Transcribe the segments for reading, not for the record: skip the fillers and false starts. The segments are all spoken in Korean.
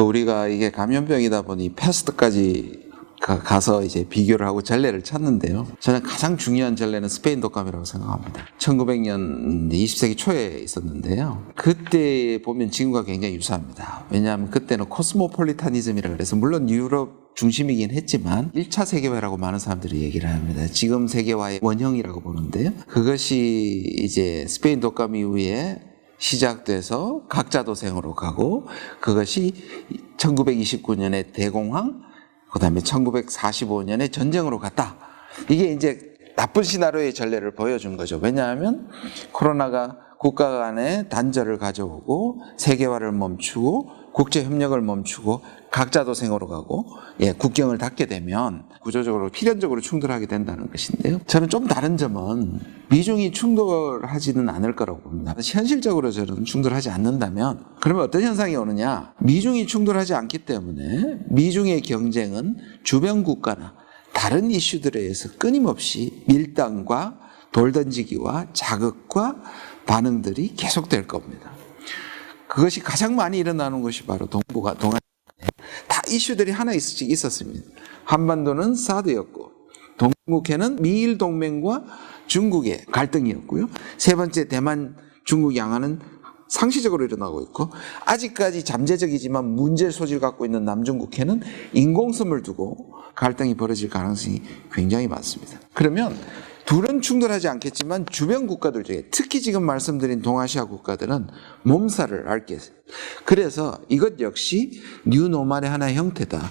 우리가 이게 감염병이다 보니 패스트까지 가서 이제 비교를 하고 전례를 찾는데요. 저는 가장 중요한 전례는 스페인 독감이라고 생각합니다. 1900년 20세기 초에 있었는데요. 그때 보면 지금과 굉장히 유사합니다. 왜냐하면 그때는 코스모폴리타니즘이라고 해서 물론 유럽 중심이긴 했지만 1차 세계화라고 많은 사람들이 얘기를 합니다. 지금 세계화의 원형이라고 보는데요. 그것이 이제 스페인 독감 이후에 시작돼서 각자도생으로 가고 그것이 1929년에 대공황 그 다음에 1945년에 전쟁으로 갔다. 이게 이제 나쁜 시나리오의 전례를 보여준 거죠. 왜냐하면 코로나가 국가 간의 단절을 가져오고 세계화를 멈추고 국제협력을 멈추고 각자도생으로 가고 국경을 닫게 되면 구조적으로 필연적으로 충돌하게 된다는 것인데요. 저는 좀 다른 점은 미중이 충돌하지는 않을 거라고 봅니다. 현실적으로 저는 충돌하지 않는다면 그러면 어떤 현상이 오느냐. 미중이 충돌하지 않기 때문에 미중의 경쟁은 주변 국가나 다른 이슈들에 의해서 끊임없이 밀당과 돌던지기와 자극과 반응들이 계속될 겁니다. 그것이 가장 많이 일어나는 것이 바로 동아시아. 다 이슈들이 하나 있었습니다. 한반도는 사드였고 동북해는 미일 동맹과 중국의 갈등이었고요. 세 번째 대만 중국 양안은 상시적으로 일어나고 있고 아직까지 잠재적이지만 문제 소지를 갖고 있는 남중국해는 인공섬을 두고 갈등이 벌어질 가능성이 굉장히 많습니다. 그러면 둘은 충돌하지 않겠지만 주변 국가들 중에 특히 지금 말씀드린 동아시아 국가들은 몸살을 앓게 했어요. 그래서 이것 역시 뉴노멀의 하나의 형태다.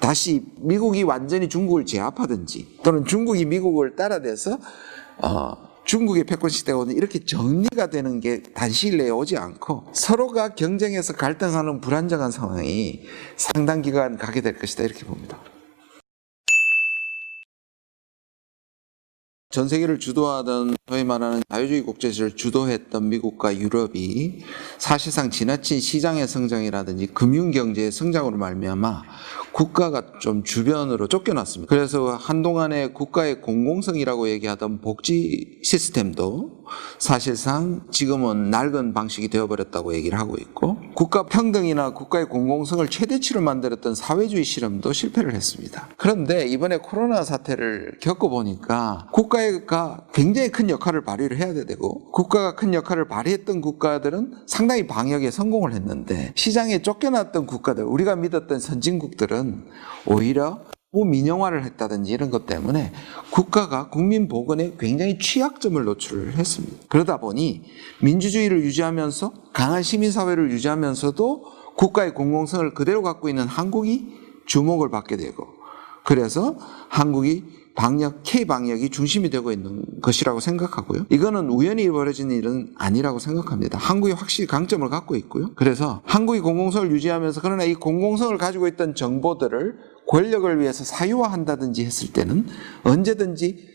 다시 미국이 완전히 중국을 제압하든지 또는 중국이 미국을 따라대서 중국의 패권 시대가 오는 이렇게 정리가 되는 게 단시일 내에 오지 않고 서로가 경쟁해서 갈등하는 불안정한 상황이 상당 기간 가게 될 것이다 이렇게 봅니다. 전 세계를 주도하던 소위 말하는 자유주의 국제시를 주도했던 미국과 유럽이 사실상 지나친 시장의 성장이라든지 금융경제의 성장으로 말미암아 국가가 좀 주변으로 쫓겨났습니다. 그래서 한동안에 국가의 공공성이라고 얘기하던 복지 시스템도 사실상 지금은 낡은 방식이 되어버렸다고 얘기를 하고 있고 국가 평등이나 국가의 공공성을 최대치로 만들었던 사회주의 실험도 실패를 했습니다. 그런데 이번에 코로나 사태를 겪어보니까 국가가 굉장히 큰 역할을 발휘를 해야 되고 국가가 큰 역할을 발휘했던 국가들은 상당히 방역에 성공을 했는데 시장에 쫓겨났던 국가들, 우리가 믿었던 선진국들은 오히려 민영화를 했다든지 이런 것 때문에 국가가 국민 보건에 굉장히 취약점을 노출을 했습니다. 그러다 보니 민주주의를 유지하면서 강한 시민사회를 유지하면서도 국가의 공공성을 그대로 갖고 있는 한국이 주목을 받게 되고 그래서 한국이 K방역이 중심이 되고 있는 것이라고 생각하고요. 이거는 우연히 벌어진 일은 아니라고 생각합니다. 한국이 확실히 강점을 갖고 있고요. 그래서 한국이 공공성을 유지하면서 그러나 이 공공성을 가지고 있던 정보들을 권력을 위해서 사유화한다든지 했을 때는 언제든지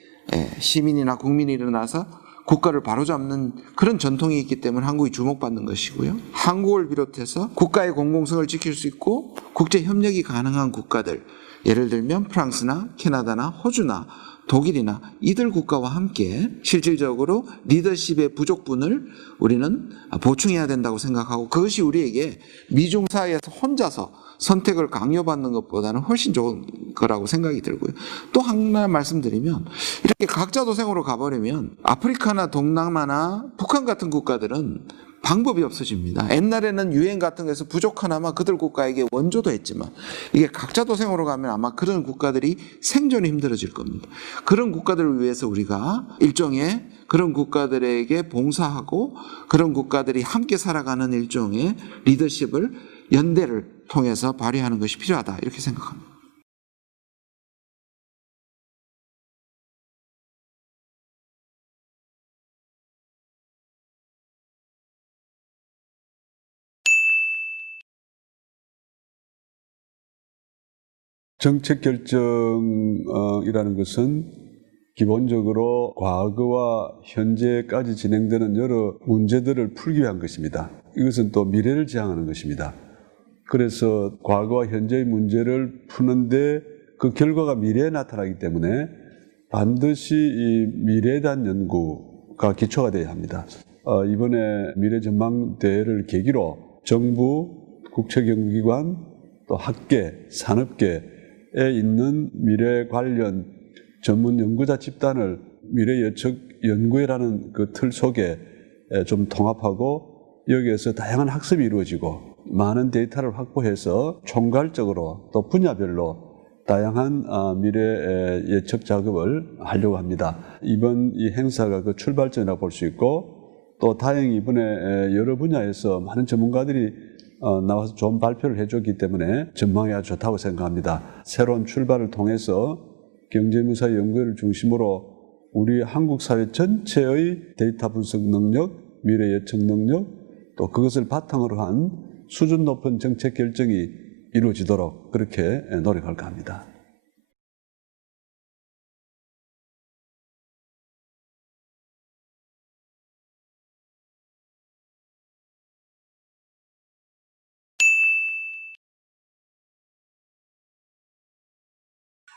시민이나 국민이 일어나서 국가를 바로잡는 그런 전통이 있기 때문에 한국이 주목받는 것이고요. 한국을 비롯해서 국가의 공공성을 지킬 수 있고 국제 협력이 가능한 국가들 예를 들면 프랑스나 캐나다나 호주나 독일이나 이들 국가와 함께 실질적으로 리더십의 부족분을 우리는 보충해야 된다고 생각하고 그것이 우리에게 미중 사이에서 혼자서 선택을 강요받는 것보다는 훨씬 좋은 거라고 생각이 들고요. 또 하나 말씀드리면 이렇게 각자도생으로 가버리면 아프리카나 동남아나 북한 같은 국가들은 방법이 없어집니다. 옛날에는 유엔 같은 데서 부족하나마 그들 국가에게 원조도 했지만 이게 각자도생으로 가면 아마 그런 국가들이 생존이 힘들어질 겁니다. 그런 국가들을 위해서 우리가 일종의 그런 국가들에게 봉사하고 그런 국가들이 함께 살아가는 일종의 리더십을 연대를 통해서 발휘하는 것이 필요하다 이렇게 생각합니다. 정책 결정이라는 것은 기본적으로 과거와 현재까지 진행되는 여러 문제들을 풀기 위한 것입니다. 이것은 또 미래를 지향하는 것입니다. 그래서 과거와 현재의 문제를 푸는데 그 결과가 미래에 나타나기 때문에 반드시 이 미래에 대한 연구가 기초가 되어야 합니다. 이번에 미래전망대회를 계기로 정부, 국책연구기관, 또 학계, 산업계에 있는 미래 관련 전문 연구자 집단을 미래예측연구회라는 그 틀 속에 좀 통합하고 여기에서 다양한 학습이 이루어지고 많은 데이터를 확보해서 총괄적으로 또 분야별로 다양한 미래 예측 작업을 하려고 합니다. 이번 이 행사가 그 출발점이라고 볼 수 있고 또 다행히 이번에 여러 분야에서 많은 전문가들이 나와서 좋은 발표를 해줬기 때문에 전망이 아주 좋다고 생각합니다. 새로운 출발을 통해서 경제무사 연구회를 중심으로 우리 한국 사회 전체의 데이터 분석 능력, 미래 예측 능력, 또 그것을 바탕으로 한 수준 높은 정책 결정이 이루어지도록 그렇게 노력할까 합니다.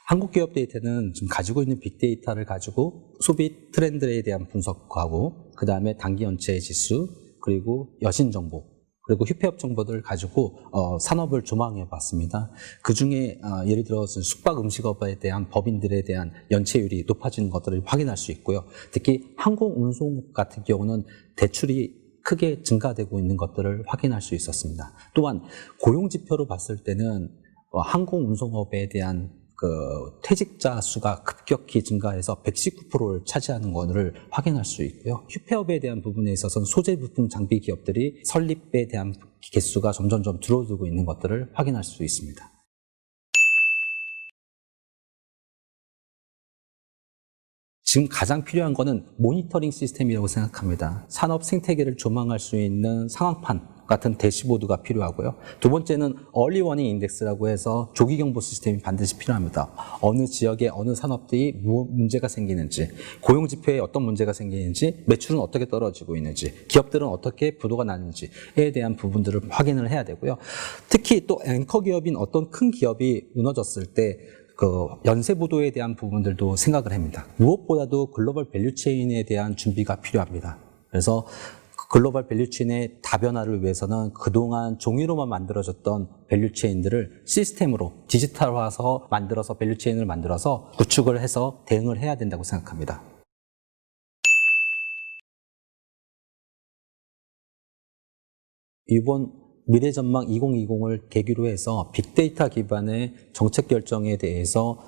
한국 기업 데이터는 지금 가지고 있는 빅데이터를 가지고 소비 트렌드에 대한 분석하고 그 다음에 단기 연체 지수 그리고 여신 정보 그리고 휴폐업 정보들을 가지고 산업을 조망해 봤습니다. 그 중에 예를 들어서 숙박 음식업에 대한 법인들에 대한 연체율이 높아지는 것들을 확인할 수 있고요. 특히 항공운송업 같은 경우는 대출이 크게 증가되고 있는 것들을 확인할 수 있었습니다. 또한 고용지표로 봤을 때는 항공운송업에 대한 그 퇴직자 수가 급격히 증가해서 119%를 차지하는 것을 확인할 수 있고요. 휴폐업에 대한 부분에 있어서는 소재 부품 장비 기업들이 설립에 대한 개수가 점점점 줄어들고 있는 것들을 확인할 수 있습니다. 지금 가장 필요한 거는 모니터링 시스템이라고 생각합니다. 산업 생태계를 조망할 수 있는 상황판 같은 대시보드가 필요하고요. 두 번째는 얼리 워닝 인덱스라고 해서 조기 경보 시스템이 반드시 필요합니다. 어느 지역에 어느 산업들이 문제가 생기는지, 고용 지표에 어떤 문제가 생기는지, 매출은 어떻게 떨어지고 있는지, 기업들은 어떻게 부도가 나는지에 대한 부분들을 확인을 해야 되고요. 특히 또 앵커 기업인 어떤 큰 기업이 무너졌을 때 그 연쇄 부도에 대한 부분들도 생각을 합니다. 무엇보다도 글로벌 밸류체인에 대한 준비가 필요합니다. 그래서 글로벌 밸류체인의 다변화를 위해서는 그동안 종이로만 만들어졌던 밸류체인들을 시스템으로 디지털화해서 만들어서 밸류체인을 만들어서 구축을 해서 대응을 해야 된다고 생각합니다. 이번 미래전망 2020을 계기로 해서 빅데이터 기반의 정책 결정에 대해서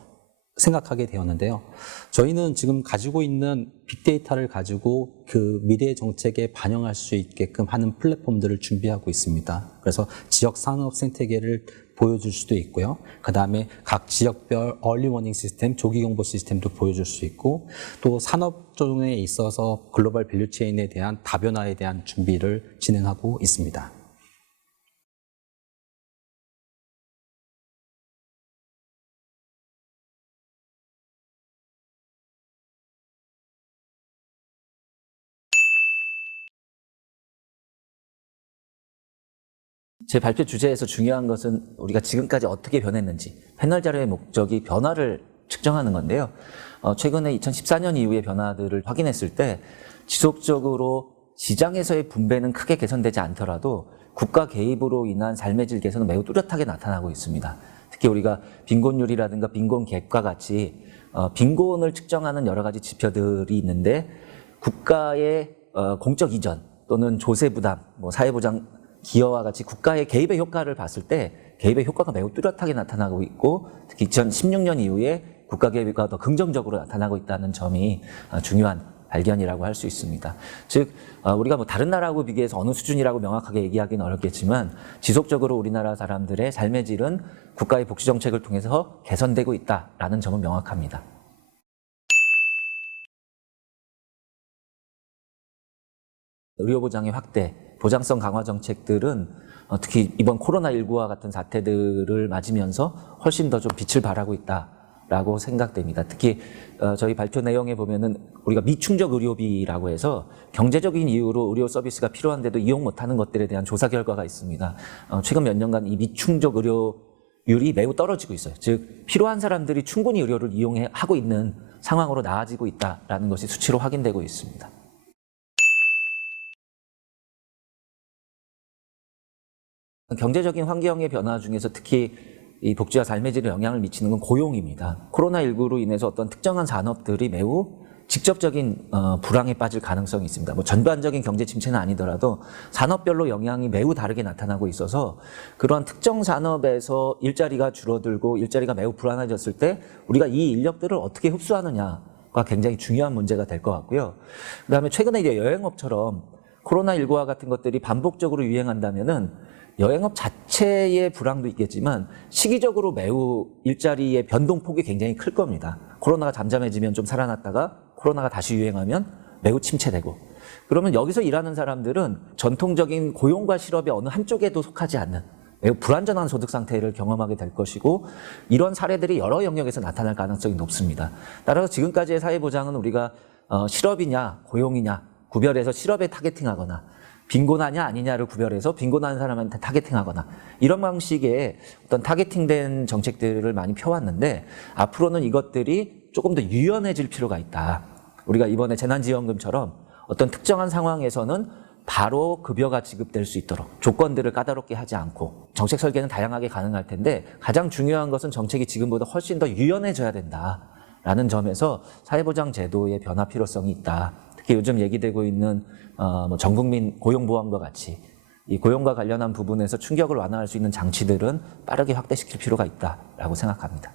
생각하게 되었는데요. 저희는 지금 가지고 있는 빅데이터를 가지고 그 미래 정책에 반영할 수 있게끔 하는 플랫폼들을 준비하고 있습니다. 그래서 지역 산업 생태계를 보여줄 수도 있고요. 그 다음에 각 지역별 얼리 워닝 시스템, 조기 경보 시스템도 보여줄 수 있고 또 산업종에 있어서 글로벌 밸류체인에 대한 다변화에 대한 준비를 진행하고 있습니다. 제 발표 주제에서 중요한 것은 우리가 지금까지 어떻게 변했는지 패널 자료의 목적이 변화를 측정하는 건데요. 최근에 2014년 이후의 변화들을 확인했을 때 지속적으로 시장에서의 분배는 크게 개선되지 않더라도 국가 개입으로 인한 삶의 질 개선은 매우 뚜렷하게 나타나고 있습니다. 특히 우리가 빈곤율이라든가 빈곤갭과 같이 빈곤을 측정하는 여러 가지 지표들이 있는데 국가의 공적 이전 또는 조세 부담, 사회보장 기여와 같이 국가의 개입의 효과를 봤을 때 개입의 효과가 매우 뚜렷하게 나타나고 있고 특히 2016년 이후에 국가 개입이 더 긍정적으로 나타나고 있다는 점이 중요한 발견이라고 할 수 있습니다. 즉 우리가 다른 나라하고 비교해서 어느 수준이라고 명확하게 얘기하기는 어렵겠지만 지속적으로 우리나라 사람들의 삶의 질은 국가의 복지 정책을 통해서 개선되고 있다라는 점은 명확합니다. 의료보장의 확대, 보장성 강화 정책들은 특히 이번 코로나19와 같은 사태들을 맞으면서 훨씬 더 좀 빛을 발하고 있다라고 생각됩니다. 특히 저희 발표 내용에 보면은 우리가 미충족 의료비라고 해서 경제적인 이유로 의료 서비스가 필요한데도 이용 못하는 것들에 대한 조사 결과가 있습니다. 최근 몇 년간 이 미충족 의료율이 매우 떨어지고 있어요. 즉 필요한 사람들이 충분히 의료를 이용하고 있는 상황으로 나아지고 있다라는 것이 수치로 확인되고 있습니다. 경제적인 환경의 변화 중에서 특히 이 복지와 삶의 질에 영향을 미치는 건 고용입니다. 코로나19로 인해서 어떤 특정한 산업들이 매우 직접적인 불황에 빠질 가능성이 있습니다. 뭐 전반적인 경제 침체는 아니더라도 산업별로 영향이 매우 다르게 나타나고 있어서 그러한 특정 산업에서 일자리가 줄어들고 일자리가 매우 불안해졌을 때 우리가 이 인력들을 어떻게 흡수하느냐가 굉장히 중요한 문제가 될 것 같고요. 그다음에 최근에 이제 여행업처럼 코로나19와 같은 것들이 반복적으로 유행한다면은 여행업 자체의 불황도 있겠지만 시기적으로 매우 일자리의 변동폭이 굉장히 클 겁니다. 코로나가 잠잠해지면 좀 살아났다가 코로나가 다시 유행하면 매우 침체되고, 그러면 여기서 일하는 사람들은 전통적인 고용과 실업의 어느 한쪽에도 속하지 않는 매우 불안전한 소득 상태를 경험하게 될 것이고, 이런 사례들이 여러 영역에서 나타날 가능성이 높습니다. 따라서 지금까지의 사회보장은 우리가 실업이냐 고용이냐 구별해서 실업에 타겟팅하거나 빈곤하냐 아니냐를 구별해서 빈곤한 사람한테 타겟팅하거나 이런 방식의 어떤 타겟팅된 정책들을 많이 펴왔는데, 앞으로는 이것들이 조금 더 유연해질 필요가 있다. 우리가 이번에 재난지원금처럼 어떤 특정한 상황에서는 바로 급여가 지급될 수 있도록 조건들을 까다롭게 하지 않고, 정책 설계는 다양하게 가능할 텐데 가장 중요한 것은 정책이 지금보다 훨씬 더 유연해져야 된다라는 점에서 사회보장 제도의 변화 필요성이 있다. 특히 요즘 얘기되고 있는 전국민 고용보험과 같이 이 고용과 관련한 부분에서 충격을 완화할 수 있는 장치들은 빠르게 확대시킬 필요가 있다라고 생각합니다.